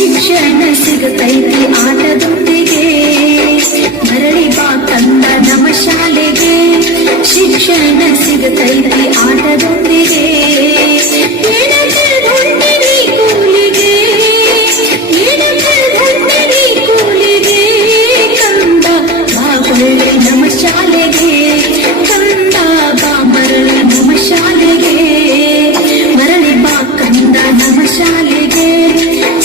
ಶಿಕ್ಷಣ ಸಿಗುತ್ತೈತಿ ಆಟದೊಂದಿಗೆ ಮರಳಿ ಬಾ ಕಂದ ನಮ್ಮ ಶಾಲೆಗೆ ಶಿಕ್ಷಣ ಸಿಗುತ್ತೈತಿ ಆಟದೊಂದಿಗೆ ಕಂದ ಬಾ ಮರಳಿ ನಮ್ಮ ಶಾಲೆಗೆ ಕಂದ ಬಾ ಮರಳಿ ನಮ್ಮ ಶಾಲೆಗೆ ಮರಳಿ ಬಾ ಕಂದ ನಮ್ಮ ಶಾಲೆಗೆ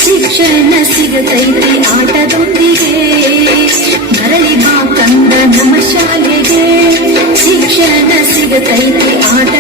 ಶಿಕ್ಷಣ ಸಿಗುತ್ತೈತಿ ಆಟದೊಂದಿಗೆ ಮರಳಿ ಬಾ ಕಂದ ನಮ್ಮ ಶಾಲೆಗೆ ಶಿಕ್ಷಣ ಸಿಗುತ್ತೈತಿ ಆಟ